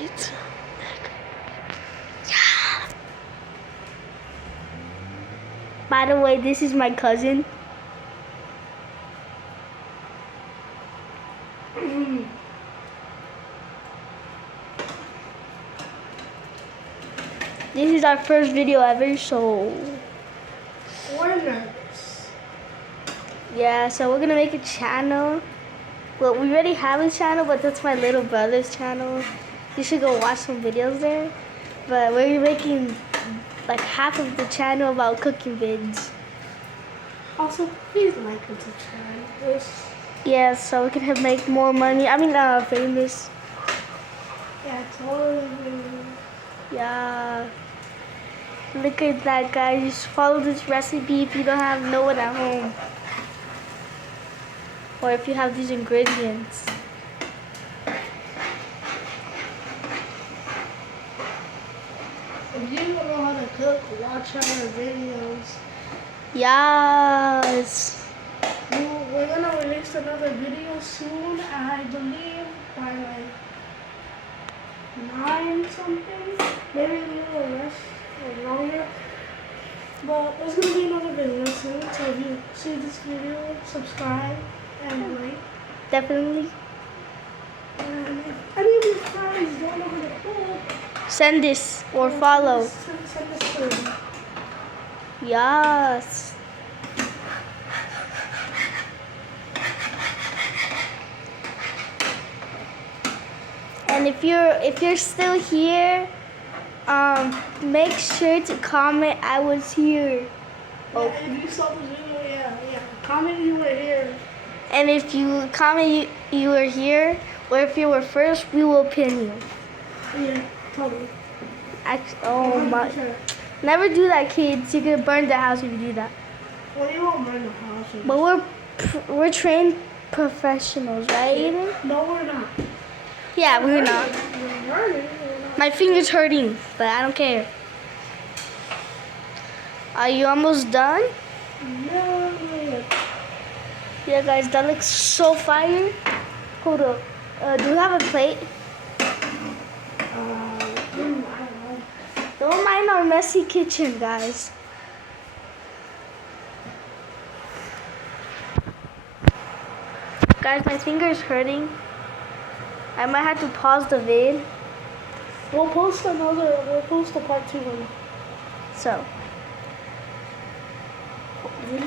pizza. By the way, this is my cousin. This is our first video ever, so we're nervous. Yeah, so we're gonna make a channel. Well, we already have a channel, but that's my little brother's channel. You should go watch some videos there. but we're making like half of the channel about cooking vids. Also, please like and subscribe. This. Yeah, so we can make more money. I mean, famous. Yeah, totally. Yeah. Look at that, guys. Just follow this recipe if you don't have no one at home. Or if you have these ingredients. If you don't know how to cook, watch our videos. Yes. We're gonna release another video soon. I believe by like 9 something, maybe a little less or longer. But there's gonna be another video soon. So if you see this video, subscribe and like. Definitely. And if any of your friends don't know how to cook, Send this or follow. send this to them. Yes. And if you're still here, make sure to comment I was here. Yeah, if you saw the video, yeah. Comment you were here. And if you comment you were here, or if you were first, we will pin you. Yeah, totally. Oh my! 100%. Never do that, kids. You're gonna burn the house if you do that. Well, you won't burn the house. But we're trained professionals, right, Eden? No, we're not. Yeah, we're not. We're learning. We're not. My finger's hurting, but I don't care. Are you almost done? Yeah. Yeah, guys, that looks so fire. Hold up. Do we have a plate? I don't know. Don't mind our messy kitchen, guys. Guys, my finger's hurting. I might have to pause the vid. We'll post a part 2 one. So. Really,